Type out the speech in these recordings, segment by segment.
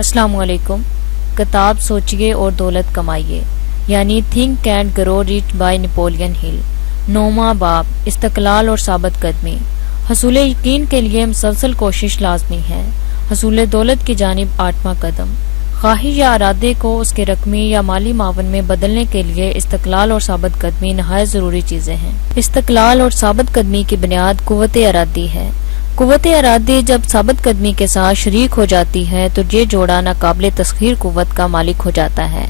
السلام علیکم۔ کتاب سوچئے اور دولت کمائیے یعنی Think and Grow Rich by Napoleon Hill, 9واں باب، استقلال اور ثابت قدمی۔ حصول یقین کے لیے مسلسل کوشش لازمی ہے۔ حصول دولت کی جانب 8واں قدم۔ خواہش یا ارادے کو اس کے رقمی یا مالی معاون میں بدلنے کے لیے استقلال اور ثابت قدمی نہایت ضروری چیزیں ہیں۔ استقلال اور ثابت قدمی کی بنیاد قوت ارادی ہے۔ قوت ارادی جب ثابت قدمی کے ساتھ شریک ہو جاتی ہے تو یہ جوڑا ناقابل تسخیر قوت کا مالک ہو جاتا ہے۔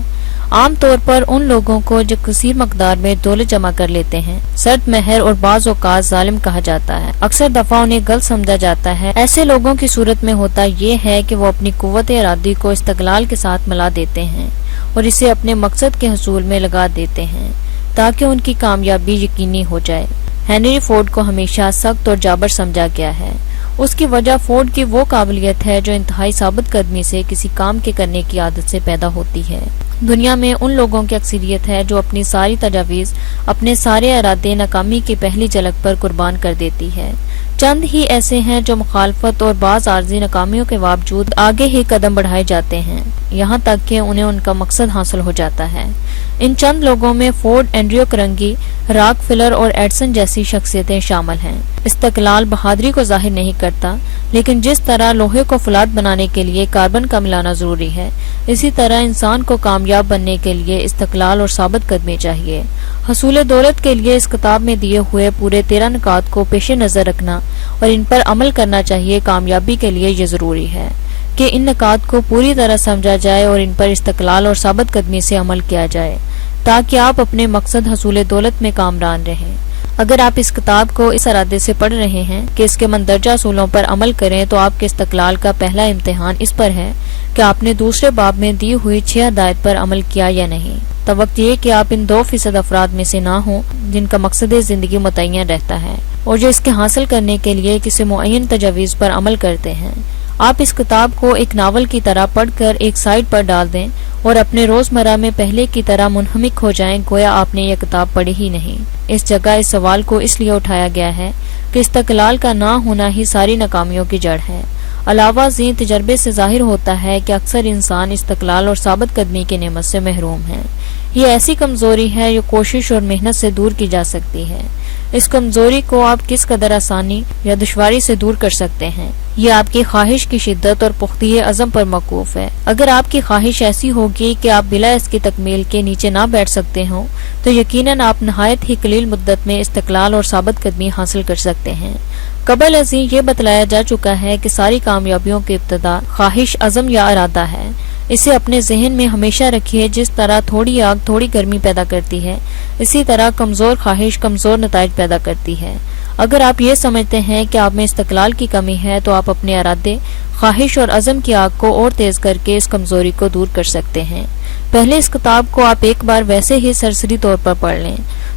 عام طور پر ان لوگوں کو جو کثیر مقدار میں دولت جمع کر لیتے ہیں سرد مہر اور بعض اوقات ظالم کہا جاتا ہے۔ اکثر دفعہ انہیں غلط سمجھا جاتا ہے۔ ایسے لوگوں کی صورت میں ہوتا یہ ہے کہ وہ اپنی قوت ارادی کو استقلال کے ساتھ ملا دیتے ہیں اور اسے اپنے مقصد کے حصول میں لگا دیتے ہیں تاکہ ان کی کامیابی یقینی ہو جائے۔ ہنری فورڈ کو ہمیشہ سخت اور جابر سمجھا گیا ہے۔ اس کی وجہ فورڈ کی وہ قابلیت ہے جو انتہائی ثابت قدمی سے کسی کام کے کرنے کی عادت سے پیدا ہوتی ہے۔ دنیا میں ان لوگوں کی اکثریت ہے جو اپنی ساری تجاویز، اپنے سارے ارادے ناکامی کی پہلی جھلک پر قربان کر دیتی ہے۔ چند ہی ایسے ہیں جو مخالفت اور بعض عارضی ناکامیوں کے باوجود آگے ہی قدم بڑھائے جاتے ہیں یہاں تک کہ انہیں ان کا مقصد حاصل ہو جاتا ہے۔ ان چند لوگوں میں Ford, Andrew Korangi, rock filler اور ایڈسن جیسی شخصیتیں شامل ہیں۔ استقلال بہادری کو ظاہر نہیں کرتا، لیکن جس طرح لوہے کو فولاد بنانے کے لیے کاربن کا ملانا ضروری ہے، اسی طرح انسان کو کامیاب بننے کے لیے استقلال اور ثابت قدمی چاہیے۔ حصول دولت کے لیے اس کتاب میں دیے ہوئے پورے 13 نکات کو پیش نظر رکھنا اور ان پر عمل کرنا چاہیے۔ کامیابی کے لیے یہ ضروری ہے کہ ان نکات کو پوری طرح سمجھا جائے اور ان پر استقلال اور ثابت قدمی سے عمل کیا جائے تاکہ آپ اپنے مقصد حصول دولت میں کامران رہیں۔ اگر آپ اس کتاب کو اس ارادے سے پڑھ رہے ہیں کہ اس کے مندرجہ اصولوں پر عمل کریں تو آپ کے استقلال کا پہلا امتحان اس پر ہے کہ آپ نے دوسرے باب میں دی ہوئی 6 ہدایت پر عمل کیا یا نہیں۔ تو وقت یہ کہ آپ ان 2% افراد میں سے نہ ہوں جن کا مقصد زندگی متعین رہتا ہے اور جو اس کے حاصل کرنے کے لیے کسی معین تجاویز پر عمل کرتے ہیں۔ آپ اس کتاب کو ایک ناول کی طرح پڑھ کر ایک سائٹ پر ڈال دیں اور اپنے روزمرہ میں پہلے کی طرح منہمک ہو جائیں گویا آپ نے یہ کتاب پڑھی ہی نہیں۔ اس جگہ اس سوال کو اس لیے اٹھایا گیا ہے کہ استقلال کا نہ ہونا ہی ساری ناکامیوں کی جڑ ہے۔ علاوہ ازیں تجربے سے ظاہر ہوتا ہے کہ اکثر انسان استقلال اور ثابت قدمی کی نعمت سے محروم ہے۔ یہ ایسی کمزوری ہے جو کوشش اور محنت سے دور کی جا سکتی ہے۔ اس کمزوری کو آپ کس قدر آسانی یا دشواری سے دور کر سکتے ہیں یہ آپ کی خواہش کی شدت اور پختگی عزم پر موقوف ہے۔ اگر آپ کی خواہش ایسی ہوگی کہ آپ بلا اس کی تکمیل کے نیچے نہ بیٹھ سکتے ہوں تو یقیناً آپ نہایت ہی قلیل مدت میں استقلال اور ثابت قدمی حاصل کر سکتے ہیں۔ قبل ازیں یہ بتلایا جا چکا ہے کہ ساری کامیابیوں کی ابتدا خواہش، عزم یا ارادہ ہے۔ اسے اپنے ذہن میں ہمیشہ رکھیے۔ جس طرح تھوڑی آگ تھوڑی گرمی پیدا کرتی ہے، اسی طرح کمزور خواہش کمزور نتائج پیدا کرتی ہے۔ اگر آپ یہ سمجھتے ہیں کہ آپ میں استقلال کی کمی ہے تو آپ اپنے ارادے، خواہش اور عزم کی آگ کو اور تیز کر کے اس کمزوری کو دور کر سکتے ہیں۔ پہلے اس کتاب کو آپ ایک بار ویسے ہی سرسری طور پر پڑھ لیں،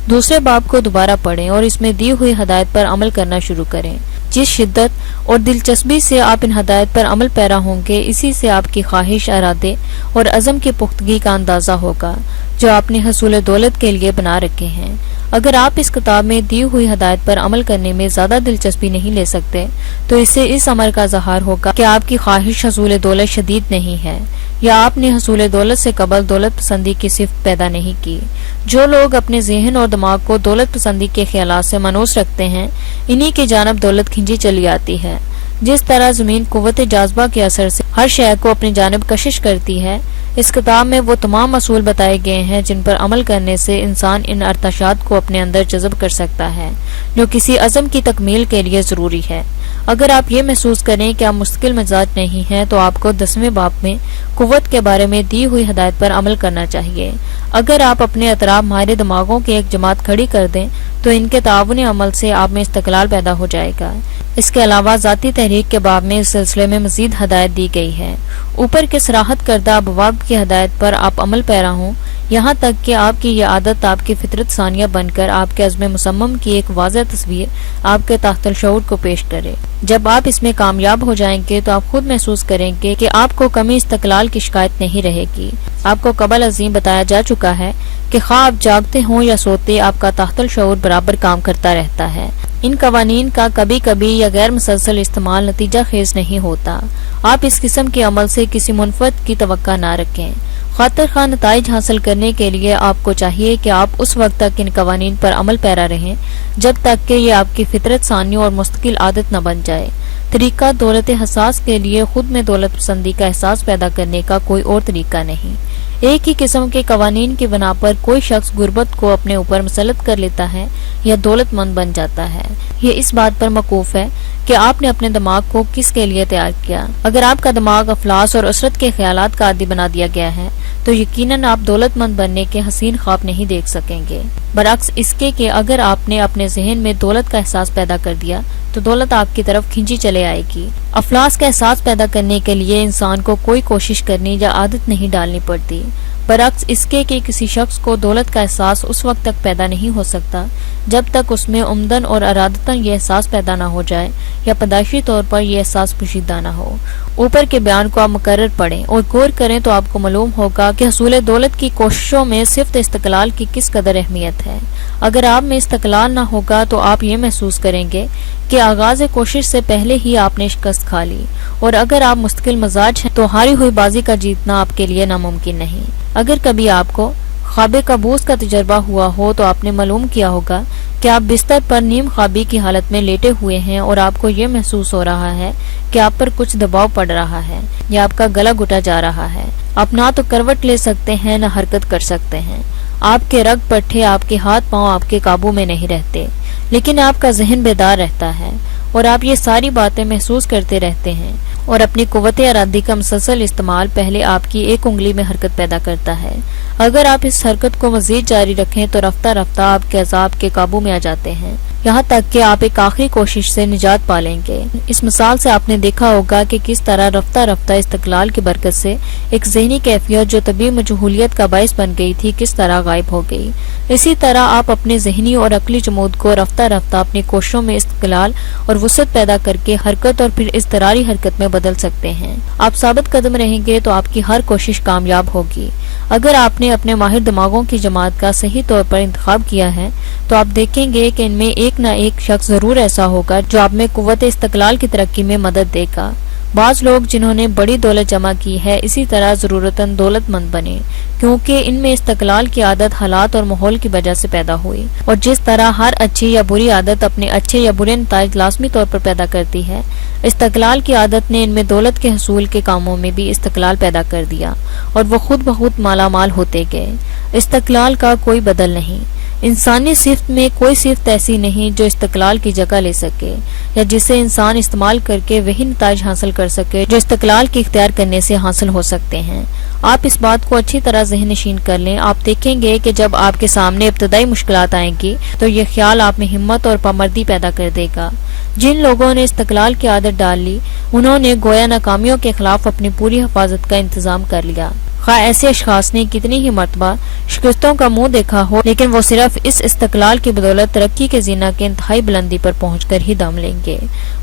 دوسرے باب کو دوبارہ پڑھیں اور اس میں دی ہوئی ہدایت پر عمل کرنا شروع کریں۔ جس شدت اور دلچسپی سے آپ ان ہدایت پر عمل پیرا ہوں گے، اسی سے آپ کی خواہش، ارادے اور عزم کی پختگی کا اندازہ ہوگا جو آپ نے حصول دولت کے لیے بنا رکھے ہیں۔ اگر آپ اس کتاب میں دی ہوئی ہدایت پر عمل کرنے میں زیادہ دلچسپی نہیں لے سکتے تو اس سے اس امر کا اظہار ہوگا کہ آپ کی خواہش حصول دولت شدید نہیں ہے یا آپ نے حصول دولت سے قبل دولت پسندی کی صفت پیدا نہیں کی۔ جو لوگ اپنے ذہن اور دماغ کو دولت پسندی کے خیالات سے منوس رکھتے ہیں انہی کی جانب دولت کھینچی چلی آتی ہے۔ جس طرح زمین قوت جاذبہ کے اثر سے ہر شے کو اپنی جانب کشش کرتی ہے، اس کتاب میں وہ تمام اصول بتائے گئے ہیں جن پر عمل کرنے سے انسان ان ارتعاشات کو اپنے اندر جذب کر سکتا ہے جو کسی عزم کی تکمیل کے لیے ضروری ہے۔ اگر آپ یہ محسوس کریں کہ آپ مستقل مزاج نہیں ہیں تو آپ کو 10ویں باب میں قوت کے بارے میں دی ہوئی ہدایت پر عمل کرنا چاہیے۔ اگر آپ اپنے اطراف ماہر دماغوں کی ایک جماعت کھڑی کر دیں تو ان کے تعاون عمل سے آپ میں استقلال پیدا ہو جائے گا۔ اس کے علاوہ ذاتی تحریک کے باب میں اس سلسلے میں مزید ہدایت دی گئی ہے۔ اوپر کے صراحت کردہ ابواب کی ہدایت پر آپ عمل پیرا ہوں یہاں تک کہ آپ کی یہ عادت آپ کی فطرت ثانیہ بن کر آپ کے عزم مصمم کی ایک واضح تصویر آپ کے تحت الشعور کو پیش کرے۔ جب آپ اس میں کامیاب ہو جائیں گے تو آپ خود محسوس کریں گے کہ آپ کو کمی استقلال کی شکایت نہیں رہے گی۔ آپ کو قبل ازیں بتایا جا چکا ہے کہ خواہ آپ جاگتے ہوں یا سوتے آپ کا تحت الشعور برابر کام کرتا رہتا ہے۔ ان قوانین کا کبھی کبھی یا غیر مسلسل استعمال نتیجہ خیز نہیں ہوتا۔ آپ اس قسم کے عمل سے کسی منفعت کی توقع نہ رکھیں۔ خاطر خواہ نتائج حاصل کرنے کے لیے آپ کو چاہیے کہ آپ اس وقت تک ان قوانین پر عمل پیرا رہیں جب تک کہ یہ آپ کی فطرت ثانی اور مستقل عادت نہ بن جائے۔ طریقہ دولت حساس کے لیے خود میں دولت پسندی کا احساس پیدا کرنے کا کوئی اور طریقہ نہیں۔ ایک ہی قسم کے قوانین کی بنا پر کوئی شخص غربت کو اپنے اوپر مسلط کر لیتا ہے یا دولت مند بن جاتا ہے۔ یہ اس بات پر موقوف ہے کہ آپ نے اپنے دماغ کو کس کے لیے تیار کیا۔ اگر آپ کا دماغ افلاس اور عسرت کے خیالات کا عادی بنا دیا گیا ہے تو یقیناً آپ دولت مند بننے کے حسین خواب نہیں دیکھ سکیں گے، برعکس اس کے کہ اگر آپ نے اپنے ذہن میں دولت کا احساس پیدا کر دیا تو دولت آپ کی طرف کھینچی چلے آئے گی۔ افلاس کا احساس پیدا کرنے کے لیے انسان کو کوئی کوشش کرنی یا عادت نہیں ڈالنی پڑتی، برعکس اس کے کہ کسی شخص کو دولت کا احساس اس وقت تک پیدا نہیں ہو سکتا جب تک اس میں عمدن اور ارادتاً یہ احساس پیدا نہ ہو جائے یا پیدائشی طور پر یہ احساس پوشیدہ نہ ہو۔ اوپر کے بیان کو آپ مکرر پڑھیں اور غور کریں تو آپ کو معلوم ہوگا کہ حصول دولت کی کوششوں میں صفت استقلال کی کس قدر اہمیت ہے۔ اگر آپ میں استقلال نہ ہوگا تو آپ یہ محسوس کریں گے کہ آغاز کوشش سے پہلے ہی آپ نے شکست کھا لی، اور اگر آپ مستقل مزاج ہیں تو ہاری ہوئی بازی کا جیتنا آپ کے لیے ناممکن نہیں۔ اگر کبھی آپ کو خواب کابوس کا تجربہ ہوا ہو تو آپ نے معلوم کیا ہوگا کہ آپ بستر پر نیم خوابی کی حالت میں لیٹے ہوئے ہیں اور آپ کو یہ محسوس ہو رہا ہے کہ آپ پر کچھ دباؤ پڑ رہا ہے یا آپ کا گلا گھٹا جا رہا ہے۔ آپ نہ تو کروٹ لے سکتے ہیں نہ حرکت کر سکتے ہیں، آپ کے رگ پٹھے، آپ کے ہاتھ پاؤں آپ کے قابو میں نہیں رہتے، لیکن آپ کا ذہن بیدار رہتا ہے اور آپ یہ ساری باتیں محسوس کرتے رہتے ہیں، اور اپنی قوت ارادی کا مسلسل استعمال پہلے آپ کی ایک انگلی میں حرکت پیدا کرتا ہے۔ اگر آپ اس حرکت کو مزید جاری رکھیں تو رفتہ رفتہ آپ کے عذاب کے قابو میں آ جاتے ہیں، یہاں تک کہ آپ ایک آخری کوشش سے نجات پا لیں گے۔ اس مثال سے آپ نے دیکھا ہوگا کہ کس طرح رفتہ رفتہ استقلال کی برکت سے ایک ذہنی کیفیت جو طبعی مجہولیت کا باعث بن گئی تھی کس طرح غائب ہو گئی۔ اسی طرح آپ اپنے ذہنی اور عقلی جمود کو رفتہ رفتہ اپنی کوششوں میں استقلال اور وسعت پیدا کر کے حرکت اور پھر اضطراری حرکت میں بدل سکتے ہیں۔ آپ ثابت قدم رہیں گے تو آپ کی ہر کوشش کامیاب ہوگی۔ اگر آپ نے اپنے ماہر دماغوں کی جماعت کا صحیح طور پر انتخاب کیا ہے تو آپ دیکھیں گے کہ ان میں ایک نہ ایک شخص ضرور ایسا ہوگا جو آپ میں قوت استقلال کی ترقی میں مدد دے گا۔ بعض لوگ جنہوں نے بڑی دولت جمع کی ہے اسی طرح ضرورتاً دولت مند بنے کیونکہ ان میں استقلال کی عادت حالات اور ماحول کی وجہ سے پیدا ہوئی، اور جس طرح ہر اچھی یا بری عادت اپنے اچھے یا برے نتائج لازمی طور پر پیدا کرتی ہے، استقلال کی عادت نے ان میں دولت کے حصول کے کاموں میں بھی استقلال پیدا کر دیا اور وہ خود بخود مالا مال ہوتے گئے۔ استقلال کا کوئی بدل نہیں۔ انسانی صفت میں کوئی صفت ایسی نہیں جو استقلال کی جگہ لے سکے یا جسے انسان استعمال کر کے وہی نتائج حاصل کر سکے جو استقلال کی اختیار کرنے سے حاصل ہو سکتے ہیں۔ آپ اس بات کو اچھی طرح ذہن نشین کر لیں۔ آپ دیکھیں گے کہ جب آپ کے سامنے ابتدائی مشکلات آئیں گی تو یہ خیال آپ میں ہمت اور پامردی پیدا کر دے گا۔ جن لوگوں نے استقلال کی عادت ڈال لی انہوں نے گویا ناکامیوں کے خلاف اپنی پوری حفاظت کا انتظام کر لیا۔ خواہ ایسے اشخاص نے کتنی ہی مرتبہ شکستوں کا منہ دیکھا ہو لیکن وہ صرف اس استقلال کی بدولت ترقی کے زینہ کے انتہائی بلندی پر پہنچ کر ہی دم لیں گے۔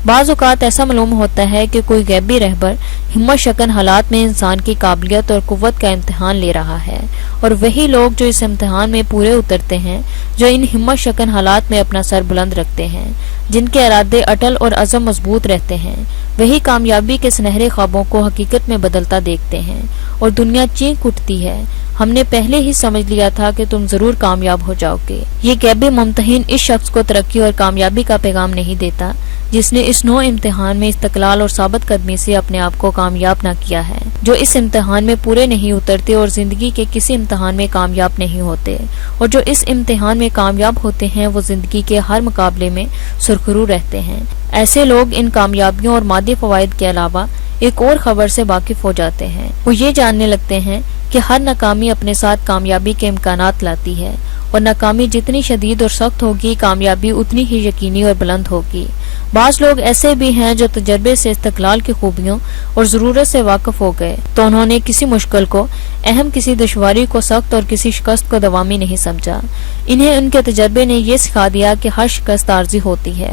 بعض اوقات ایسا معلوم ہوتا ہے کہ کوئی غیبی رہبر ہمت شکن حالات میں انسان کی قابلیت اور قوت کا امتحان لے رہا ہے، اور وہی لوگ جو اس امتحان میں پورے اترتے ہیں جو ان ہمت شکن حالات میں اپنا سر بلند رکھتے ہیں، جن کے ارادے اٹل اور عزم مضبوط رہتے ہیں، وہی کامیابی کے سنہرے خوابوں کو حقیقت میں بدلتا دیکھتے ہیں، اور دنیا چینک اٹھتی ہے۔ ہم نے پہلے ہی سمجھ لیا تھا کہ تم ضرور کامیاب ہو جاؤ گے۔ یہ غیبی ممتحن اس شخص کو ترقی اور کامیابی کا پیغام نہیں دیتا جس نے اس نوع امتحان میں استقلال اور ثابت قدمی سے اپنے آپ کو کامیاب نہ کیا ہے، جو اس امتحان میں پورے نہیں اترتے اور زندگی کے کسی امتحان میں کامیاب نہیں ہوتے، اور جو اس امتحان میں کامیاب ہوتے ہیں وہ زندگی کے ہر مقابلے میں سرخرو رہتے ہیں۔ ایسے لوگ ان کامیابیوں اور مادی فوائد کے علاوہ ایک اور خبر سے واقف ہو جاتے ہیں۔ وہ یہ جاننے لگتے ہیں کہ ہر ناکامی اپنے ساتھ کامیابی کے امکانات لاتی ہے، اور ناکامی جتنی شدید اور سخت ہوگی کامیابی اتنی ہی یقینی اور بلند ہوگی۔ بعض لوگ ایسے بھی ہیں جو تجربے سے استقلال کی خوبیوں اور ضرورت سے واقف ہو گئے تو انہوں نے کسی مشکل کو اہم، کسی دشواری کو سخت اور کسی شکست کو دوامی نہیں سمجھا۔ انہیں ان کے تجربے نے یہ سکھا دیا کہ ہر شکست عارضی ہوتی ہے،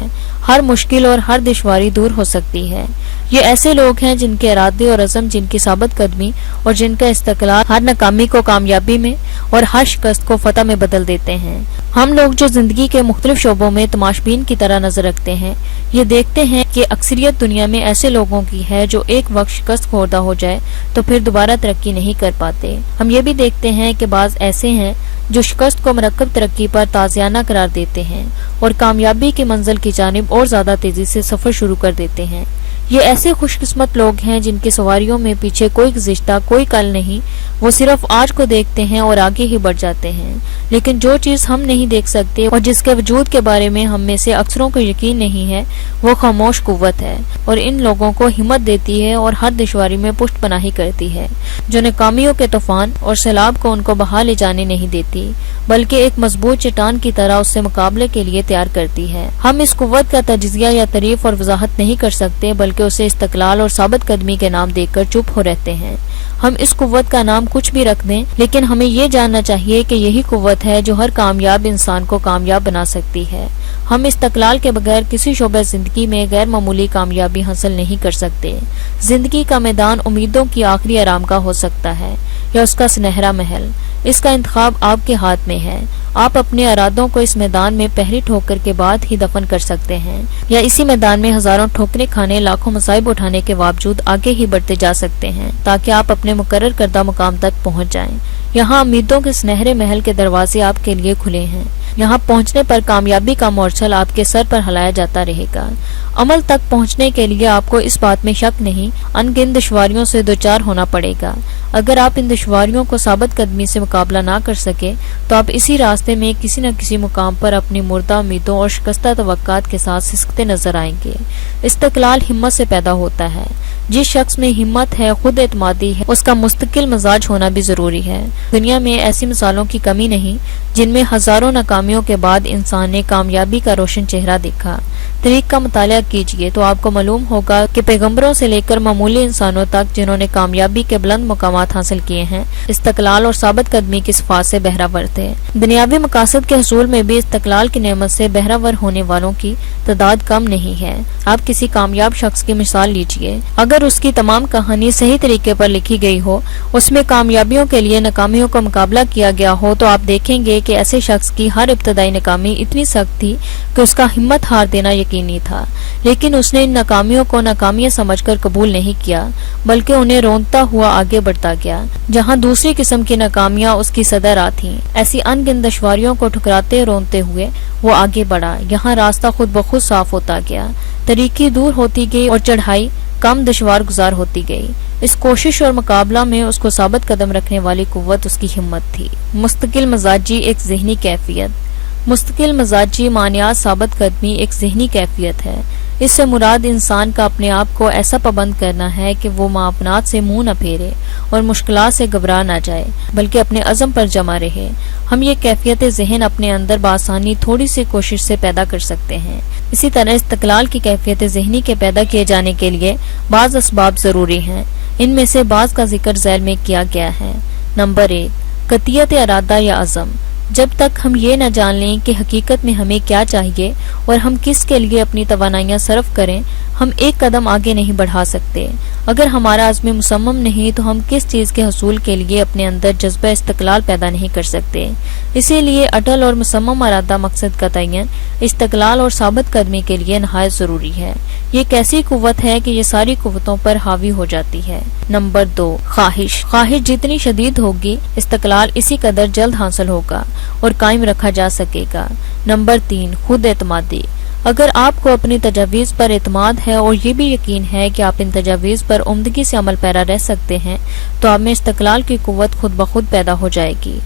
ہر مشکل اور ہر دشواری دور ہو سکتی ہے، یہ ایسے لوگ ہیں جن کے ارادے اور عزم، جن کی ثابت قدمی اور جن کا استقلال ہر ناکامی کو کامیابی میں اور ہر شکست کو فتح میں بدل دیتے ہیں۔ ہم لوگ جو زندگی کے مختلف شعبوں میں تماشبین کی طرح نظر رکھتے ہیں، یہ دیکھتے ہیں کہ اکثریت دنیا میں ایسے لوگوں کی ہے جو ایک وقت شکست خوردہ ہو جائے تو پھر دوبارہ ترقی نہیں کر پاتے۔ ہم یہ بھی دیکھتے ہیں کہ بعض ایسے ہیں جو شکست کو مرکب ترقی پر تازیانہ قرار دیتے ہیں اور کامیابی کی منزل کی جانب اور زیادہ تیزی سے سفر شروع کر دیتے ہیں۔ یہ ایسے خوش قسمت لوگ ہیں جن کی سواریوں میں پیچھے کوئی گزشتہ، کوئی کل نہیں، وہ صرف آج کو دیکھتے ہیں اور آگے ہی بڑھ جاتے ہیں۔ لیکن جو چیز ہم نہیں دیکھ سکتے اور جس کے وجود کے بارے میں ہم میں سے اکثروں کو یقین نہیں ہے، وہ خاموش قوت ہے، اور ان لوگوں کو ہمت دیتی ہے اور ہر دشواری میں پشت پناہی کرتی ہے، جو ناکامیوں کے طوفان اور سیلاب کو ان کو بہا لے جانے نہیں دیتی، بلکہ ایک مضبوط چٹان کی طرح اس سے مقابلے کے لیے تیار کرتی ہے۔ ہم اس قوت کا تجزیہ یا تعریف اور وضاحت نہیں کر سکتے، بلکہ اسے استقلال اور ثابت قدمی کے نام دے کر چپ ہو رہتے ہیں۔ ہم اس قوت کا نام کچھ بھی رکھ دیں، لیکن ہمیں یہ جاننا چاہیے کہ یہی قوت ہے جو ہر کامیاب انسان کو کامیاب بنا سکتی ہے۔ ہم استقلال کے بغیر کسی شعبہ زندگی میں غیر معمولی کامیابی حاصل نہیں کر سکتے۔ زندگی کا میدان امیدوں کی آخری آرام گاہ ہو سکتا ہے یا اس کا سنہرا محل۔ اس کا انتخاب آپ کے ہاتھ میں ہے۔ آپ اپنے ارادوں کو اس میدان میں پہلی ٹھوکر کے بعد ہی دفن کر سکتے ہیں، یا اسی میدان میں ہزاروں ٹھوکریں کھانے، لاکھوں مصائب اٹھانے کے باوجود آگے ہی بڑھتے جا سکتے ہیں تاکہ آپ اپنے مقرر کردہ مقام تک پہنچ جائیں۔ یہاں امیدوں کے سنہرے محل کے دروازے آپ کے لیے کھلے ہیں۔ یہاں پہنچنے پر کامیابی کا مورچل آپ کے سر پر ہلایا جاتا رہے گا۔ عمل تک پہنچنے کے لیے آپ کو اس بات میں شک نہیں، ان گنت دشواریوں سے دوچار ہونا پڑے گا۔ اگر آپ ان دشواریوں کو ثابت قدمی سے مقابلہ نہ کر سکے تو آپ اسی راستے میں کسی نہ کسی مقام پر اپنی مردہ امیدوں اور شکستہ توقعات کے ساتھ سسکتے نظر آئیں گے۔ استقلال ہمت سے پیدا ہوتا ہے۔ جس شخص میں ہمت ہے، خود اعتمادی ہے، اس کا مستقل مزاج ہونا بھی ضروری ہے۔ دنیا میں ایسی مثالوں کی کمی نہیں جن میں ہزاروں ناکامیوں کے بعد انسان نے کامیابی کا روشن چہرہ دیکھا۔ تاریخ کا مطالعہ کیجئے تو آپ کو معلوم ہوگا کہ پیغمبروں سے لے کر معمولی انسانوں تک جنہوں نے کامیابی کے بلند مقامات حاصل کیے ہیں، استقلال اور ثابت قدمی کی صفات سے بہرہ تھے۔ دنیاوی مقاصد کے حصول میں بھی استقلال کی نعمت سے بہرہ ہونے والوں کی تعداد کم نہیں ہے۔ آپ کسی کامیاب شخص کی مثال لیجئے، اگر اس کی تمام کہانی صحیح طریقے پر لکھی گئی ہو، اس میں کامیابیوں کے لیے ناکامیوں کا مقابلہ کیا گیا ہو، تو آپ دیکھیں گے کہ ایسے شخص کی ہر ابتدائی ناکامی اتنی سخت تھی کہ اس کا ہمت ہار دینا یقینی تھا، لیکن اس نے ان ناکامیوں کو ناکامیاں سمجھ کر قبول نہیں کیا، بلکہ انہیں رونتا ہوا آگے بڑھتا گیا۔ جہاں دوسری قسم کی ناکامیاں اس کی صدر تھیں، ایسی ان گنت دشواریوں کو ٹھکراتے رونتے ہوئے وہ آگے بڑھا۔ یہاں راستہ خود بخود صاف ہوتا گیا، طریقی دور ہوتی گئی اور چڑھائی کم دشوار گزار ہوتی گئی۔ اس کوشش اور مقابلہ میں اس کو ثابت قدم رکھنے والی قوت اس کی ہمت تھی۔ مستقل مزاجی ایک ذہنی کیفیت۔ مستقل مزاجی معنیات ثابت قدمی ایک ذہنی کیفیت ہے۔ اس سے مراد انسان کا اپنے آپ کو ایسا پابند کرنا ہے کہ وہ معاملات سے منہ نہ پھیرے اور مشکلات سے گھبرا نہ جائے، بلکہ اپنے عزم پر جمع رہے۔ ہم یہ کیفیت ذہن اپنے اندر بآسانی تھوڑی سی کوشش سے پیدا کر سکتے ہیں۔ اسی طرح استقلال کی کیفیت ذہنی کے پیدا کیے جانے کے لیے بعض اسباب ضروری ہیں۔ ان میں سے بعض کا ذکر ذیل میں کیا گیا ہے۔ نمبر 1، قطعیت ارادہ یا عزم۔ جب تک ہم یہ نہ جان لیں کہ حقیقت میں ہمیں کیا چاہیے اور ہم کس کے لیے اپنی توانائیاں صرف کریں، ہم ایک قدم آگے نہیں بڑھا سکتے۔ اگر ہمارا عزم مصمم نہیں تو ہم کس چیز کے حصول کے لیے اپنے اندر جذبہ استقلال پیدا نہیں کر سکتے۔ اسی لیے اٹل اور مصمم ارادہ مقصد کا تعین استقلال اور ثابت قدمی کے لیے نہایت ضروری ہے۔ یہ ایک ایسی قوت ہے کہ یہ ساری قوتوں پر حاوی ہو جاتی ہے۔ نمبر 2، خواہش۔ خواہش جتنی شدید ہوگی، استقلال اسی قدر جلد حاصل ہوگا اور قائم رکھا جا سکے گا۔ نمبر 3، خود اعتمادی۔ اگر آپ کو اپنی تجاویز پر اعتماد ہے اور یہ بھی یقین ہے کہ آپ ان تجاویز پر عمدگی سے عمل پیرا رہ سکتے ہیں، تو آپ میں استقلال کی قوت خود بخود پیدا ہو جائے گی۔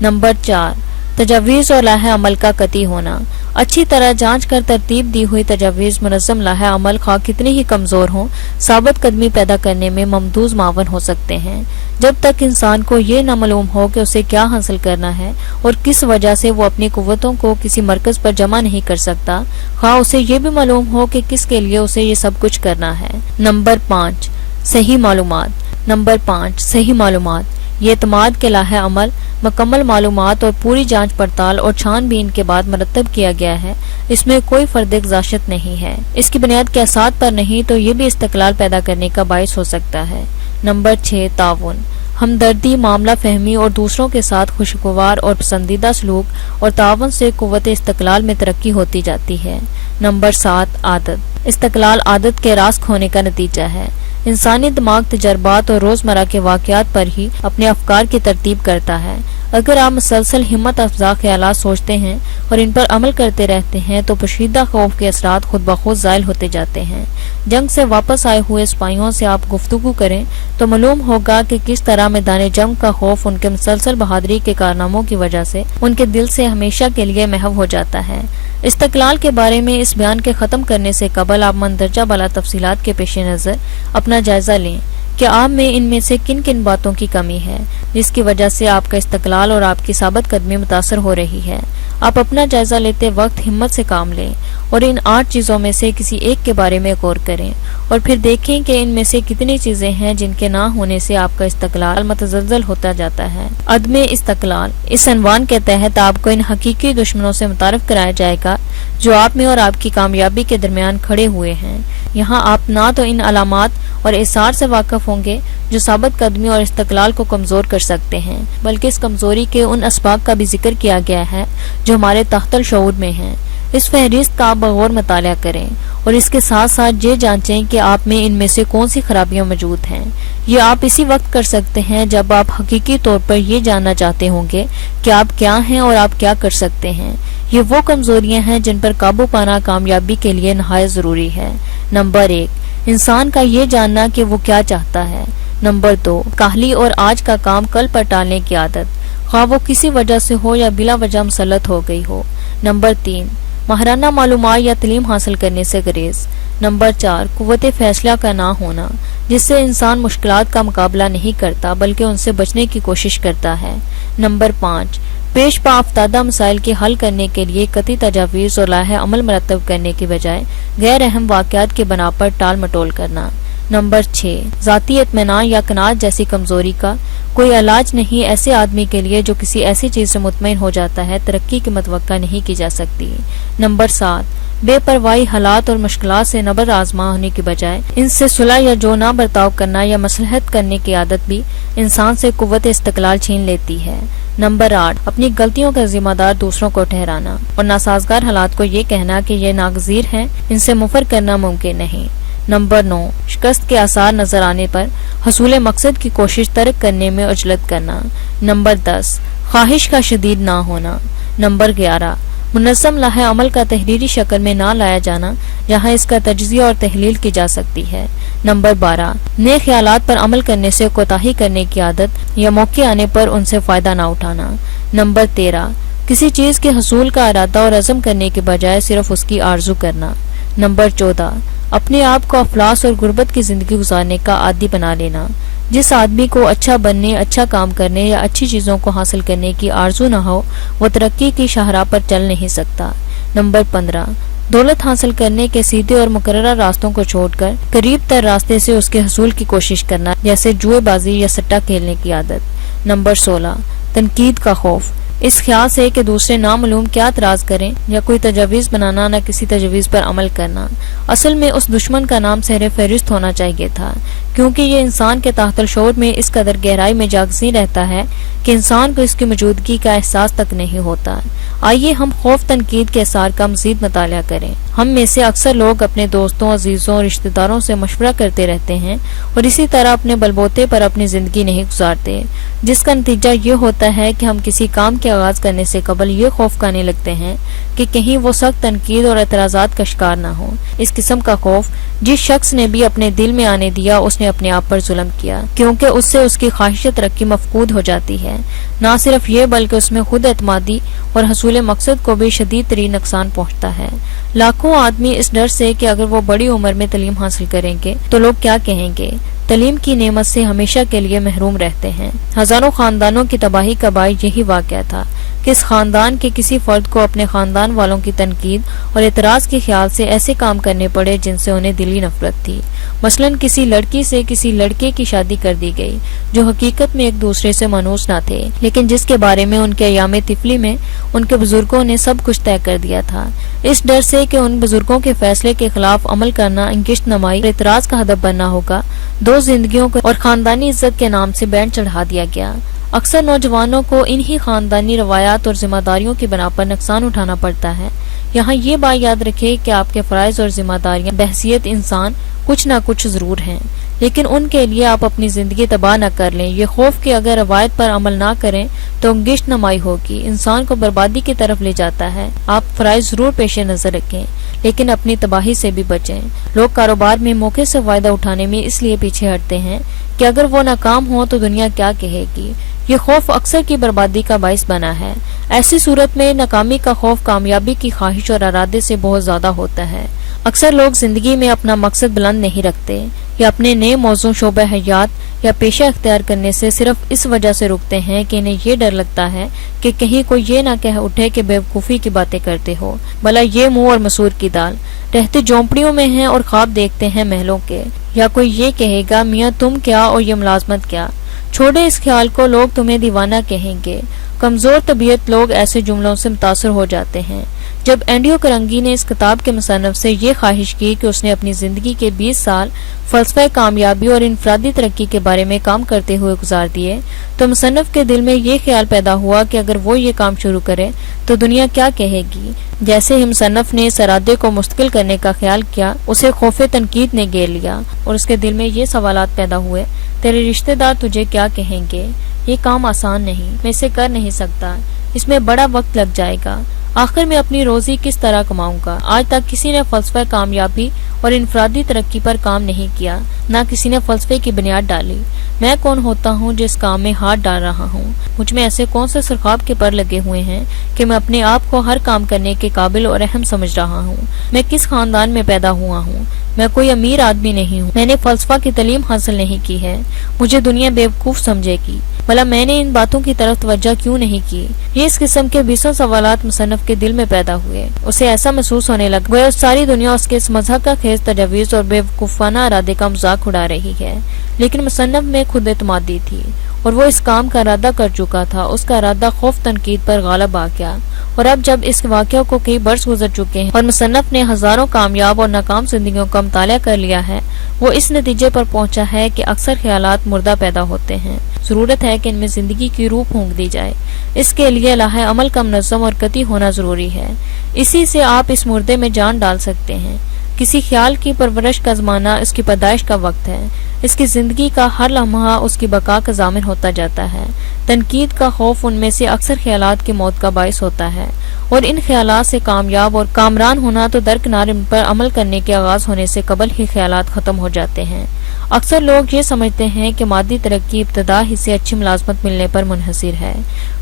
نمبر 4، تجاویز اور لائحہ عمل کا قطعی ہونا۔ اچھی طرح جانچ کر ترتیب دی ہوئی تجاویز، منظم لائحہ عمل خواہ کتنے ہی کمزور ہوں، ثابت قدمی پیدا کرنے میں ممتاز معاون ہو سکتے ہیں۔ جب تک انسان کو یہ نہ معلوم ہو کہ اسے کیا حاصل کرنا ہے اور کس وجہ سے وہ اپنی قوتوں کو کسی مرکز پر جمع نہیں کر سکتا، خواہ اسے یہ بھی معلوم ہو کہ کس کے لیے اسے یہ سب کچھ کرنا ہے۔ نمبر 5، صحیح معلومات۔ نمبر 5، صحیح معلومات۔ یہ اعتماد کے لائحہ عمل مکمل معلومات اور پوری جانچ پڑتال اور چھان بین کے بعد مرتب کیا گیا ہے، اس میں کوئی فرد گزاشت نہیں ہے، اس کی بنیاد کے اساس پر نہیں تو یہ بھی استقلال پیدا کرنے کا باعث ہو سکتا ہے۔ نمبر 6 تعاون، ہمدردی، معاملہ فہمی اور دوسروں کے ساتھ خوشگوار اور پسندیدہ سلوک اور تعاون سے قوت استقلال میں ترقی ہوتی جاتی ہے۔ نمبر 7 عادت، استقلال عادت کے راسخ ہونے کا نتیجہ ہے۔ انسانی دماغ تجربات اور روزمرہ کے واقعات پر ہی اپنے افکار کی ترتیب کرتا ہے۔ اگر آپ مسلسل ہمت افزا خیالات سوچتے ہیں اور ان پر عمل کرتے رہتے ہیں تو پوشیدہ خوف کے اثرات خود بخود زائل ہوتے جاتے ہیں۔ جنگ سے واپس آئے ہوئے سپاہیوں سے آپ گفتگو کریں تو معلوم ہوگا کہ کس طرح میدان جنگ کا خوف ان کے مسلسل بہادری کے کارناموں کی وجہ سے ان کے دل سے ہمیشہ کے لیے محو ہو جاتا ہے۔ استقلال کے بارے میں اس بیان کے ختم کرنے سے قبل آپ مندرجہ بالا تفصیلات کے پیش نظر اپنا جائزہ لیں کہ آپ میں ان میں سے کن کن باتوں کی کمی ہے جس کی وجہ سے آپ کا استقلال اور آپ کی ثابت قدمی متاثر ہو رہی ہے۔ آپ اپنا جائزہ لیتے وقت ہمت سے کام لیں اور ان 8 چیزوں میں سے کسی ایک کے بارے میں غور کریں اور پھر دیکھیں کہ ان میں سے کتنی چیزیں ہیں جن کے نہ ہونے سے آپ کا استقلال متزلزل ہوتا جاتا ہے۔ عدم استقلال، اس عنوان کے تحت آپ کو ان حقیقی دشمنوں سے متعارف کرایا جائے گا جو آپ میں اور آپ کی کامیابی کے درمیان کھڑے ہوئے ہیں۔ یہاں آپ نہ تو ان علامات اور اثار سے واقف ہوں گے جو ثابت قدمی اور استقلال کو کمزور کر سکتے ہیں، بلکہ اس کمزوری کے ان اسباب کا بھی ذکر کیا گیا ہے جو ہمارے تحت الشعور میں ہیں۔ اس فہرست کا آپ بغور مطالعہ کریں اور اس کے ساتھ ساتھ یہ جانچیں کہ آپ میں ان میں سے کون سی خرابیاں موجود ہیں۔ یہ آپ اسی وقت کر سکتے ہیں جب آپ حقیقی طور پر یہ جاننا چاہتے ہوں گے کہ آپ کیا ہیں اور آپ کیا کر سکتے ہیں۔ یہ وہ کمزوریاں ہیں جن پر قابو پانا کامیابی کے لیے نہایت ضروری ہے۔ نمبر 1 انسان کا یہ جاننا کہ وہ کیا چاہتا ہے۔ نمبر 2 کاہلی اور آج کا کام کل پر ٹالنے کی عادت، خواہ وہ کسی وجہ سے ہو یا بلا وجہ مسلط ہو گئی ہو۔ نمبر 3 ماہرانہ معلومات یا تعلیم حاصل کرنے سے گریز۔ نمبر 4 قوت فیصلہ کا نہ ہونا، جس سے انسان مشکلات کا مقابلہ نہیں کرتا بلکہ ان سے بچنے کی کوشش کرتا ہے۔ نمبر 5 پیش پا افتادہ مسائل کے حل کرنے کے لیے قطعی تجاویز اور لائحہ عمل مرتب کرنے کی بجائے غیر اہم واقعات کی بنا پر ٹال مٹول کرنا۔ نمبر 6 ذاتی اطمینان یا قناعت جیسی کمزوری کا کوئی علاج نہیں ایسے آدمی کے لیے جو کسی ایسی چیز سے مطمئن ہو جاتا ہے ترقی کی متوقع نہیں کی جا سکتی۔ نمبر 7 بے پرواہی حالات اور مشکلات سے نبرد آزما ہونے کی بجائے ان سے صلح یا جو نہ برتاؤ کرنا یا مصلحت کرنے کی عادت بھی انسان سے قوت استقلال چھین لیتی ہے۔ نمبر 8 اپنی غلطیوں کا ذمہ دار دوسروں کو ٹھہرانا اور ناسازگار حالات کو یہ کہنا کہ یہ ناگزیر ہیں، ان سے مفر کرنا ممکن نہیں۔ نمبر 9 شکست کے آثار نظر آنے پر حصول مقصد کی کوشش ترک کرنے میں عجلت کرنا۔ نمبر 10 خواہش کا شدید نہ ہونا۔ نمبر 11 منظم لائحہ عمل کا تحریری شکل میں نہ لایا جانا جہاں اس کا تجزیہ اور تحلیل کی جا سکتی ہے۔ نمبر 12 نئے خیالات پر عمل کرنے سے کوتاہی کرنے کی عادت یا موقع آنے پر ان سے فائدہ نہ اٹھانا۔ نمبر 13 کسی چیز کے حصول کا ارادہ اور عزم کرنے کے بجائے صرف اس کی آرزو کرنا۔ نمبر 14 اپنے آپ کو افلاس اور غربت کی زندگی گزارنے کا عادی بنا لینا۔ جس آدمی کو اچھا بننے، اچھا کام کرنے یا اچھی چیزوں کو حاصل کرنے کی آرزو نہ ہو وہ ترقی کی شاہراہ پر چل نہیں سکتا۔ نمبر 15 دولت حاصل کرنے کے سیدھے اور مقررہ راستوں کو چھوڑ کر قریب تر راستے سے اس کے حصول کی کوشش کرنا، جیسے جوئے بازی یا سٹہ کھیلنے کی عادت۔ نمبر 16 تنقید کا خوف، اس خیال سے کہ دوسرے نامعلوم کیا اعتراض کریں یا کوئی تجویز بنانا نہ کسی تجویز پر عمل کرنا۔ اصل میں اس دشمن کا نام سہر فہرست ہونا چاہیے تھا، کیونکہ یہ انسان کے تحت الشعور میں اس قدر گہرائی میں جاگزیں رہتا ہے کہ انسان کو اس کی موجودگی کا احساس تک نہیں ہوتا۔ آئیے ہم خوف تنقید کے اثار کا مزید مطالعہ کریں۔ ہم میں سے اکثر لوگ اپنے دوستوں، عزیزوں اور رشتہ داروں سے مشورہ کرتے رہتے ہیں اور اسی طرح اپنے بلبوتے پر اپنی زندگی نہیں گزارتے، جس کا نتیجہ یہ ہوتا ہے کہ ہم کسی کام کے آغاز کرنے سے قبل یہ خوف کھانے لگتے ہیں کہ کہیں وہ سخت تنقید اور اعتراضات کا شکار نہ ہو۔ اس قسم کا خوف جس شخص نے بھی اپنے دل میں آنے دیا اس نے اپنے آپ پر ظلم کیا، کیونکہ اس سے اس کی خواہش ترقی مفقود ہو جاتی ہے۔ نہ صرف یہ بلکہ اس میں خود اعتمادی اور حصول مقصد کو بھی شدید ترین نقصان پہنچتا ہے۔ لاکھوں آدمی اس ڈر سے کہ اگر وہ بڑی عمر میں تعلیم حاصل کریں گے تو لوگ کیا کہیں گے، تعلیم کی نعمت سے ہمیشہ کے لیے محروم رہتے ہیں۔ ہزاروں خاندانوں کی تباہی کا باعث یہی واقعہ تھا کہ اس خاندان کے کسی فرد کو اپنے خاندان والوں کی تنقید اور اعتراض کے خیال سے ایسے کام کرنے پڑے جن سے انہیں دلی نفرت تھی۔ مثلاً کسی لڑکی سے کسی لڑکے کی شادی کر دی گئی جو حقیقت میں ایک دوسرے سے مانوس نہ تھے، لیکن جس کے بارے میں ان کے ایام طفلی میں ان کے بزرگوں نے سب کچھ طے کر دیا تھا، اس ڈر سے کہ ان بزرگوں کے فیصلے کے خلاف عمل کرنا انکشت نمائی اور اعتراض کا ہدف بننا ہوگا، دو زندگیوں کو اور خاندانی عزت کے نام سے بینڈ چڑھا دیا گیا۔ اکثر نوجوانوں کو انہی خاندانی روایات اور ذمہ داریوں کی بنا پر نقصان اٹھانا پڑتا ہے۔ یہاں یہ بات یاد رکھے کہ آپ کے فرائض اور ذمہ داریاں بحیثیت انسان کچھ نہ کچھ ضرور ہیں، لیکن ان کے لیے آپ اپنی زندگی تباہ نہ کر لیں، یہ خوف کہ اگر روایت پر عمل نہ کریں تو انگشت نمائی ہوگی، انسان کو بربادی کی طرف لے جاتا ہے۔ آپ فرائض ضرور پیش نظر رکھیں، لیکن اپنی تباہی سے بھی بچیں۔ لوگ کاروبار میں موقع سے فائدہ اٹھانے میں اس لیے پیچھے ہٹتے ہیں کہ اگر وہ ناکام ہو تو دنیا کیا کہے گی۔ یہ خوف اکثر کی بربادی کا باعث بنا ہے۔ ایسی صورت میں ناکامی کا خوف کامیابی کی خواہش اور ارادے سے بہت زیادہ ہوتا ہے۔ اکثر لوگ زندگی میں اپنا مقصد بلند نہیں رکھتے یا اپنے نئے موضوع شعبہ حیات یا پیشہ اختیار کرنے سے صرف اس وجہ سے رکتے ہیں کہ انہیں یہ ڈر لگتا ہے کہ کہیں کوئی یہ نہ کہہ اٹھے کہ بیوقوفی کی باتیں کرتے ہو، بھلا یہ منہ اور مسور کی دال، رہتے جھونپڑیوں میں ہیں اور خواب دیکھتے ہیں محلوں کے، یا کوئی یہ کہے گا میاں تم کیا اور یہ ملازمت کیا۔ چھوڑے اس خیال کو، لوگ تمہیں دیوانہ کہیں گے۔ کمزور طبیعت لوگ ایسے جملوں سے متاثر ہو جاتے ہیں۔ جب اینڈیو کرنگی نے اس کتاب کے مصنف سے یہ خواہش کی کہ اس نے اپنی زندگی کے 20 سال فلسفہ کامیابی اور انفرادی ترقی کے بارے میں کام کرتے ہوئے گزار دیے، تو مصنف کے دل میں یہ خیال پیدا ہوا کہ اگر وہ یہ کام شروع کرے تو دنیا کیا کہے گی۔ جیسے ہی مصنف نے اس ارادے کو مستقل کرنے کا خیال کیا، اسے خوف تنقید نے گھیر لیا اور اس کے دل میں یہ سوالات پیدا ہوئے، تیرے رشتہ دار تجھے کیا کہیں گے، یہ کام آسان نہیں، میں اسے کر نہیں سکتا، اس میں بڑا وقت لگ جائے گا، آخر میں اپنی روزی کس طرح کماؤں گا۔ آج تک کسی نے فلسفہ کامیابی اور انفرادی ترقی پر کام نہیں کیا، نہ کسی نے فلسفے کی بنیاد ڈالی۔ میں کون ہوتا ہوں جو اس کام میں ہاتھ ڈال رہا ہوں؟ مجھ میں ایسے کون سے سرخاب کے پر لگے ہوئے ہیں کہ میں اپنے آپ کو ہر کام کرنے کے قابل اور اہم سمجھ رہا ہوں؟ میں کس خاندان میں پیدا ہوا ہوں؟ میں کوئی امیر آدمی نہیں ہوں، میں نے فلسفہ کی تعلیم حاصل نہیں کی ہے، مجھے دنیا بیوقوف سمجھے گی، بھلا میں نے ان باتوں کی طرف توجہ کیوں نہیں کی؟ یہ اس قسم کے 20 سوالات مصنف کے دل میں پیدا ہوئے۔ اسے ایسا محسوس ہونے لگا گویا ساری دنیا اس کے اس مذہب کا خیز تجاویز اور بیوقوفانہ ارادے کا مذاق اڑا رہی ہے، لیکن مصنف میں خود اعتمادی تھی اور وہ اس کام کا ارادہ کر چکا تھا۔ اس کا ارادہ خوف تنقید پر غالب آ گیا، اور اب جب اس واقعہ کو کئی برس گزر چکے ہیں اور مصنف نے ہزاروں کامیاب اور ناکام زندگیوں کا مطالعہ کر لیا ہے، وہ اس نتیجے پر پہنچا ہے کہ اکثر خیالات مردہ پیدا ہوتے ہیں، ضرورت ہے کہ ان میں زندگی کی روح پھونک دی جائے، اس کے لیے لاہ عمل کا منظم اور قطعی ہونا ضروری ہے، اسی سے آپ اس مردے میں جان ڈال سکتے ہیں۔ کسی خیال کی پرورش کا زمانہ اس کی پیدائش کا وقت ہے، اس کی زندگی کا ہر لمحہ اس کی بقا کا ضامن ہوتا جاتا ہے۔ تنقید کا خوف ان میں سے اکثر خیالات کی موت کا باعث ہوتا ہے، اور ان خیالات سے کامیاب اور کامران ہونا تو درکنار ان پر عمل کرنے کے آغاز ہونے سے قبل ہی خیالات ختم ہو جاتے ہیں۔ اکثر لوگ یہ سمجھتے ہیں کہ مادی ترقی ابتدا ہی سے اچھی ملازمت ملنے پر منحصر ہے۔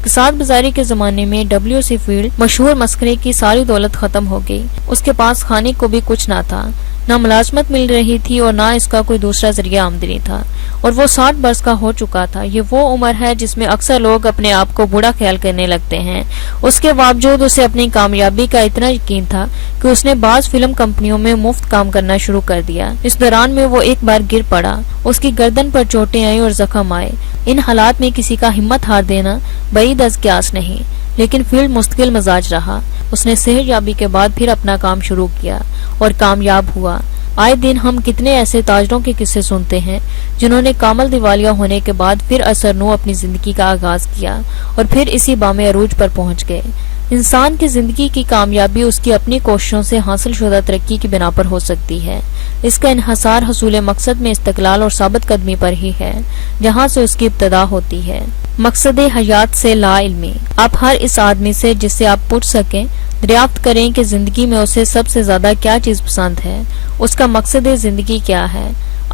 کساد بازاری کے زمانے میں W.C. فیلڈ مشہور مسخرے کی ساری دولت ختم ہو گئی، اس کے پاس کھانے کو بھی کچھ نہ تھا، نہ ملازمت مل رہی تھی اور نہ اس کا کوئی دوسرا ذریعہ آمدنی تھا، اور وہ 60 برس کا ہو چکا تھا۔ یہ وہ عمر ہے جس میں اکثر لوگ اپنے آپ کو بوڑھا خیال کرنے لگتے ہیں۔ اس کے باوجود اسے اپنی کامیابی کا اتنا یقین تھا کہ اس نے بعض فلم کمپنیوں میں مفت کام کرنا شروع کر دیا۔ اس دوران میں وہ ایک بار گر پڑا، اس کی گردن پر چوٹیں آئیں اور زخم آئے۔ ان حالات میں کسی کا ہمت ہار دینا بعید از قیاس نہیں، لیکن فیلڈ مستقل مزاج رہا۔ اس نے صحت یابی کے بعد پھر اپنا کام شروع کیا اور کامیاب ہوا۔ آئے دن ہم کتنے ایسے تاجروں کے قصے سنتے ہیں جنہوں نے کامل دیوالیہ ہونے کے بعد پھر اثر نو اپنی زندگی کا آغاز کیا اور پھر اسی بام عروج پر پہنچ گئے۔ انسان کی زندگی کی کامیابی اس کی اپنی کوششوں سے حاصل شدہ ترقی کی بنا پر ہو سکتی ہے۔ اس کا انحصار حصول مقصد میں استقلال اور ثابت قدمی پر ہی ہے، جہاں سے اس کی ابتدا ہوتی ہے۔ مقصد حیات سے لا علمی۔ آپ ہر اس آدمی سے جس سے آپ پوچھ سکیں دریافت کریں کہ زندگی میں اسے سب سے زیادہ کیا چیز پسند ہے، اس کا مقصد زندگی کیا ہے۔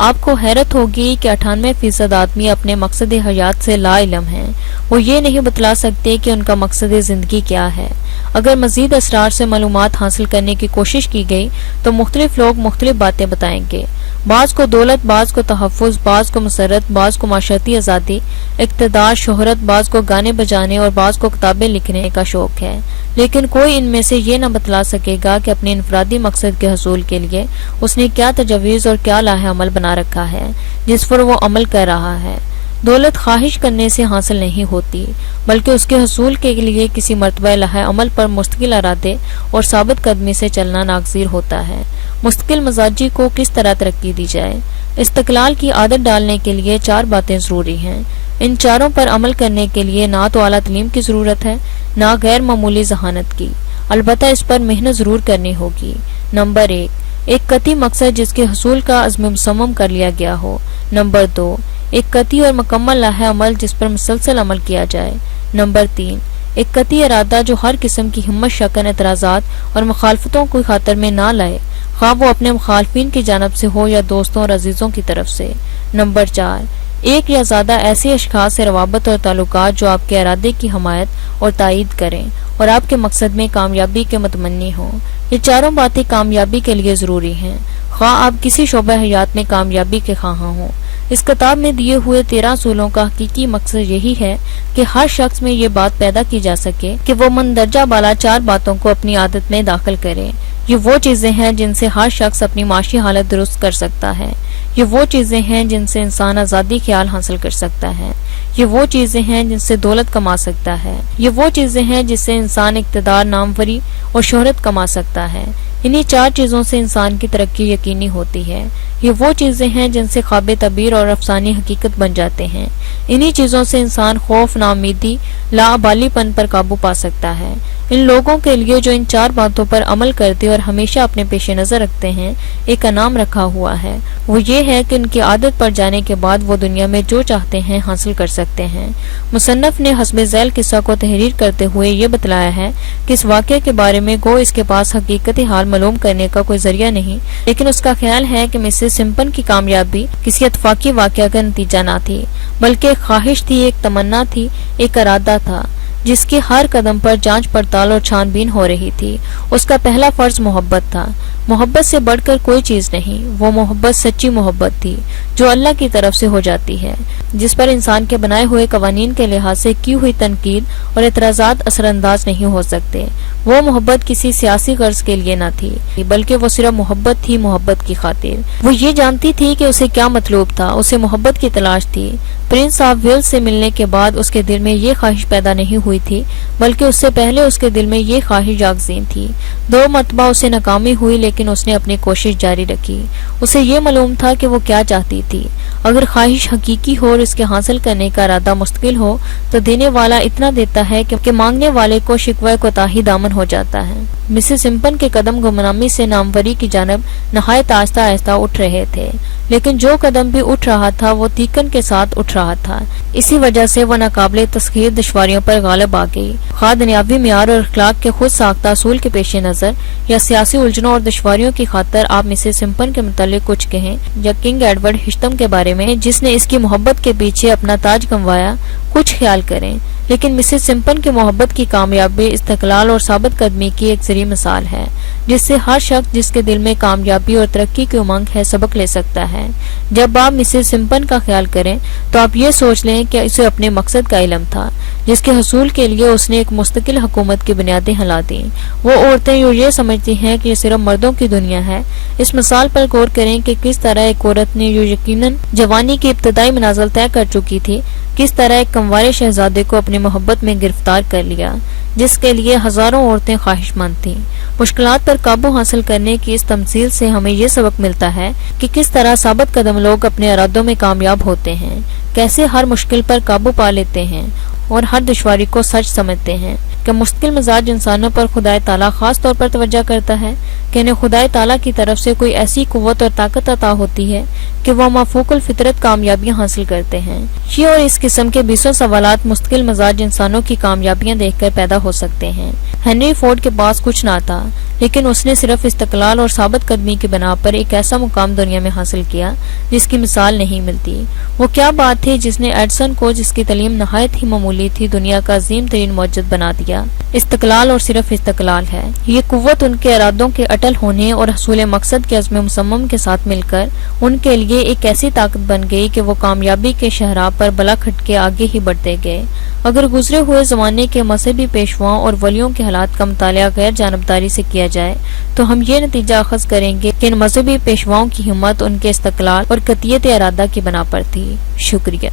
آپ کو حیرت ہوگی کہ 98% آدمی اپنے مقصد حیات سے لا علم ہیں، وہ یہ نہیں بتلا سکتے کہ ان کا مقصد زندگی کیا ہے۔ اگر مزید اسرار سے معلومات حاصل کرنے کی کوشش کی گئی تو مختلف لوگ مختلف باتیں بتائیں گے، بعض کو دولت، بعض کو تحفظ، بعض کو مسرت، بعض کو معاشرتی آزادی، اقتدار، شہرت، بعض کو گانے بجانے اور بعض کو کتابیں لکھنے کا شوق ہے، لیکن کوئی ان میں سے یہ نہ بتلا سکے گا کہ اپنے انفرادی مقصد کے حصول کے لیے اس نے کیا تجویز اور کیا لاہ عمل بنا رکھا ہے جس پر وہ عمل کر رہا ہے۔ دولت خواہش کرنے سے حاصل نہیں ہوتی، بلکہ اس کے حصول کے لیے کسی مرتبہ لاہ عمل پر مستقل ارادے اور ثابت قدمی سے چلنا ناگزیر ہوتا ہے۔ مستقل مزاجی کو کس طرح ترقی دی جائے؟ استقلال کی عادت ڈالنے کے لیے 4 باتیں ضروری ہیں۔ ان چاروں پر عمل کرنے کے لیے نہ تو اعلیٰ تعلیم کی ضرورت ہے، نہ غیر معمولی ذہانت کی، البتہ اس پر محنت ضرور کرنی ہوگی۔ نمبر 1، ایک قطعی مقصد جس کے حصول کا عزم مصمم کر لیا گیا ہو۔ نمبر 2، ایک قطعی اور مکمل لاہ عمل جس پر مسلسل عمل کیا جائے۔ نمبر 3، ایک قطعی ارادہ جو ہر قسم کی ہمت شکن اعتراضات اور مخالفتوں کو خاطر میں نہ لائے، خواہ وہ اپنے مخالفین کی جانب سے ہو یا دوستوں اور عزیزوں کی طرف سے۔ نمبر 4، ایک یا زیادہ ایسے اشخاص سے روابط اور تعلقات جو آپ کے ارادے کی حمایت اور تائید کریں اور آپ کے مقصد میں کامیابی کے متمنی ہوں۔ یہ چاروں باتیں کامیابی کے لیے ضروری ہیں، خواہ آپ کسی شعبہ حیات میں کامیابی کے خواہاں ہوں۔ اس کتاب میں دیے ہوئے 13 اصولوں کا حقیقی مقصد یہی ہے کہ ہر شخص میں یہ بات پیدا کی جا سکے کہ وہ مندرجہ بالا 4 باتوں کو اپنی عادت میں داخل کرے۔ یہ وہ چیزیں ہیں جن سے ہر شخص اپنی معاشی حالت درست کر سکتا ہے۔ یہ وہ چیزیں ہیں جن سے انسان آزادی خیال حاصل کر سکتا ہے۔ یہ وہ چیزیں ہیں جن سے دولت کما سکتا ہے۔ یہ وہ چیزیں ہیں جس سے انسان اقتدار، ناموری اور شہرت کما سکتا ہے۔ انہی 4 چیزوں سے انسان کی ترقی یقینی ہوتی ہے۔ یہ وہ چیزیں ہیں جن سے خواب تعبیر اور افسانی حقیقت بن جاتے ہیں۔ انہی چیزوں سے انسان خوف، ناامیدی، لاابالی پن پر قابو پا سکتا ہے۔ ان لوگوں کے لیے جو ان 4 باتوں پر عمل کرتے اور ہمیشہ اپنے پیش نظر رکھتے ہیں، ایک انعام رکھا ہوا ہے۔ وہ یہ ہے کہ ان کی عادت پڑ جانے کے بعد وہ دنیا میں جو چاہتے ہیں حاصل کر سکتے ہیں۔ مصنف نے حسب ذیل قصہ کو تحریر کرتے ہوئے یہ بتلایا ہے کہ اس واقعے کے بارے میں گو اس کے پاس حقیقت حال معلوم کرنے کا کوئی ذریعہ نہیں، لیکن اس کا خیال ہے کہ مسز سمپن کی کامیابی کسی اتفاقی واقعہ کا نتیجہ نہ تھی، بلکہ ایک خواہش تھی، ایک تمنا تھی، ایک ارادہ تھا جس کی ہر قدم پر جانچ پڑتال اور چھان بین ہو رہی تھی۔ اس کا پہلا فرض محبت تھا۔ محبت سے بڑھ کر کوئی چیز نہیں۔ وہ محبت سچی محبت تھی جو اللہ کی طرف سے ہو جاتی ہے، جس پر انسان کے بنائے ہوئے قوانین کے لحاظ سے کی ہوئی تنقید اور اعتراضات اثر انداز نہیں ہو سکتے۔ وہ محبت کسی سیاسی غرض کے لیے نہ تھی، بلکہ وہ صرف محبت تھی، محبت کی خاطر۔ وہ یہ جانتی تھی کہ اسے کیا مطلوب تھا، اسے محبت کی تلاش تھی۔ پرنس آف ویلز سے ملنے کے بعد اس کے دل میں یہ خواہش پیدا نہیں ہوئی تھی، بلکہ اس سے پہلے اس کے دل میں یہ خواہش جاگزین تھی۔ 2 مرتبہ اسے ناکامی ہوئی، لیکن اس نے اپنی کوشش جاری رکھی۔ اسے یہ معلوم تھا کہ وہ کیا چاہتی تھی۔ اگر خواہش حقیقی ہو اور اس کے حاصل کرنے کا ارادہ مستقل ہو تو دینے والا اتنا دیتا ہے کہ مانگنے والے کو شکوہ کوتاہی دامن ہو جاتا ہے۔ مسز سمپن کے قدم گمنامی سے ناموری کی جانب نہایت آہستہ آہستہ اٹھ رہے تھے، لیکن جو قدم بھی اٹھ رہا تھا وہ تیکن کے ساتھ اٹھ رہا تھا۔ اسی وجہ سے وہ ناقابل تسخیر دشواریوں پر غالب آ گئی، خواہ دنیاوی معیار اور اخلاق کے خود ساختہ اصول کے پیش نظر یا سیاسی الجھنوں اور دشواریوں کی خاطر آپ مسز سمپن کے متعلق کچھ کہیں، یا کنگ ایڈورڈ ہشتم کے بارے میں جس نے اس کی محبت کے پیچھے اپنا تاج گنوایا، کچھ خیال کریں، لیکن مسز سمپن کی محبت کی کامیابی استقلال اور ثابت قدمی کی ایک ذریع مثال ہے، جس سے ہر شخص جس کے دل میں کامیابی اور ترقی کی امنگ ہے سبق لے سکتا ہے۔ جب آپ مسز سمپن کا خیال کریں تو آپ یہ سوچ لیں کہ اسے اپنے مقصد کا علم تھا، جس کے حصول کے لیے اس نے ایک مستقل حکومت کی بنیادیں ہلا دیں۔ وہ عورتیں جو یہ سمجھتی ہیں کہ یہ صرف مردوں کی دنیا ہے، اس مثال پر غور کریں کہ کس طرح ایک عورت نے جو یقیناً جوانی کی ابتدائی منازل طے کر چکی تھی، کس طرح ایک کنوارے شہزادے کو اپنی محبت میں گرفتار کر لیا، جس کے لیے ہزاروں عورتیں خواہش مند تھیں۔ مشکلات پر قابو حاصل کرنے کی اس تمثیل سے ہمیں یہ سبق ملتا ہے کہ کس طرح ثابت قدم لوگ اپنے ارادوں میں کامیاب ہوتے ہیں، کیسے ہر مشکل پر قابو پا لیتے ہیں اور ہر دشواری کو سچ سمجھتے ہیں۔ کہ مستقل مزاج انسانوں پر خدائے تعالیٰ خاص طور پر توجہ کرتا ہے کہ انہیں خدائے تعالیٰ کی طرف سے کوئی ایسی قوت اور طاقت عطا ہوتی ہے کہ وہ مافوق الفطرت کامیابیاں حاصل کرتے ہیں۔ یہ اور اس قسم کے 20 سوالات مستقل مزاج انسانوں کی کامیابیاں دیکھ کر پیدا ہو سکتے ہیں۔ ہنری فورڈ کے پاس کچھ نہ تھا، لیکن اس نے صرف استقلال اور ثابت قدمی کی بنا پر ایک ایسا مقام دنیا میں حاصل کیا جس کی مثال نہیں ملتی۔ وہ کیا بات تھی جس نے ایڈسن کو، جس کی تعلیم نہایت ہی معمولی تھی، دنیا کا عظیم ترین معجزہ بنا دیا؟ استقلال اور صرف استقلال ہے۔ یہ قوت ان کے ارادوں کے اٹل ہونے اور حصول مقصد کے عزم مصمم کے ساتھ مل کر ان کے لیے ایک ایسی طاقت بن گئی کہ وہ کامیابی کے شاہراہ پر بلا کھٹ کے آگے ہی بڑھتے گئے۔ اگر گزرے ہوئے زمانے کے مذہبی پیشواؤں اور ولیوں کے حالات کا مطالعہ غیر جانبداری سے کیا جائے تو ہم یہ نتیجہ اخذ کریں گے کہ ان مذہبی پیشواؤں کی ہمت ان کے استقلال اور قطعیت ارادہ کی بنا پر تھی۔ شکریہ۔